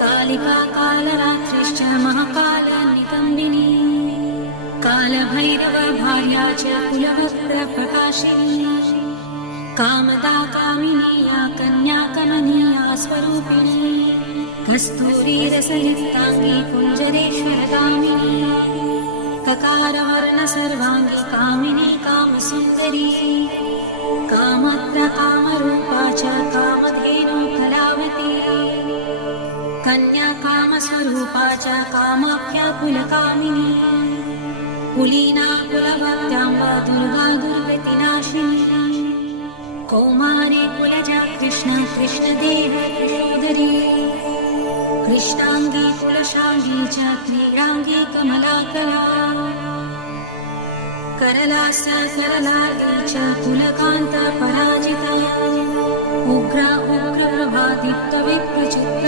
कालिका कालरात्रिश्च महाकालनिकम्बिनी कालभैरव भार्या च कुलवस्त्रप्रकाशिनी कामदा कामिनी या कन्या कमनीया स्वरूपिणी कस्तूरीरसयुक्ताङ्गी कुञ्जरेश्वरगामिनी ककारवर्ण सर्वाङ्गी कामिनी कामसुन्दरी कामत्र कामरूपा च कामधेनु कलावती कन्या कामस्वरूपा च कामाख्या कुलकामिनी कुलीना कुलवत्याम्ब दुर्गा दुर्गतिनाशिनी कौमारी कुलजा कृष्ण कृष्णदेव यशोदरी कृष्णांगी कुलशांगी च क्रीडांगी कमलाकला करलास करलार्दी च कुलकांत पराजिता उग्रा उग्रप्रभादीप्त विप्रचित्त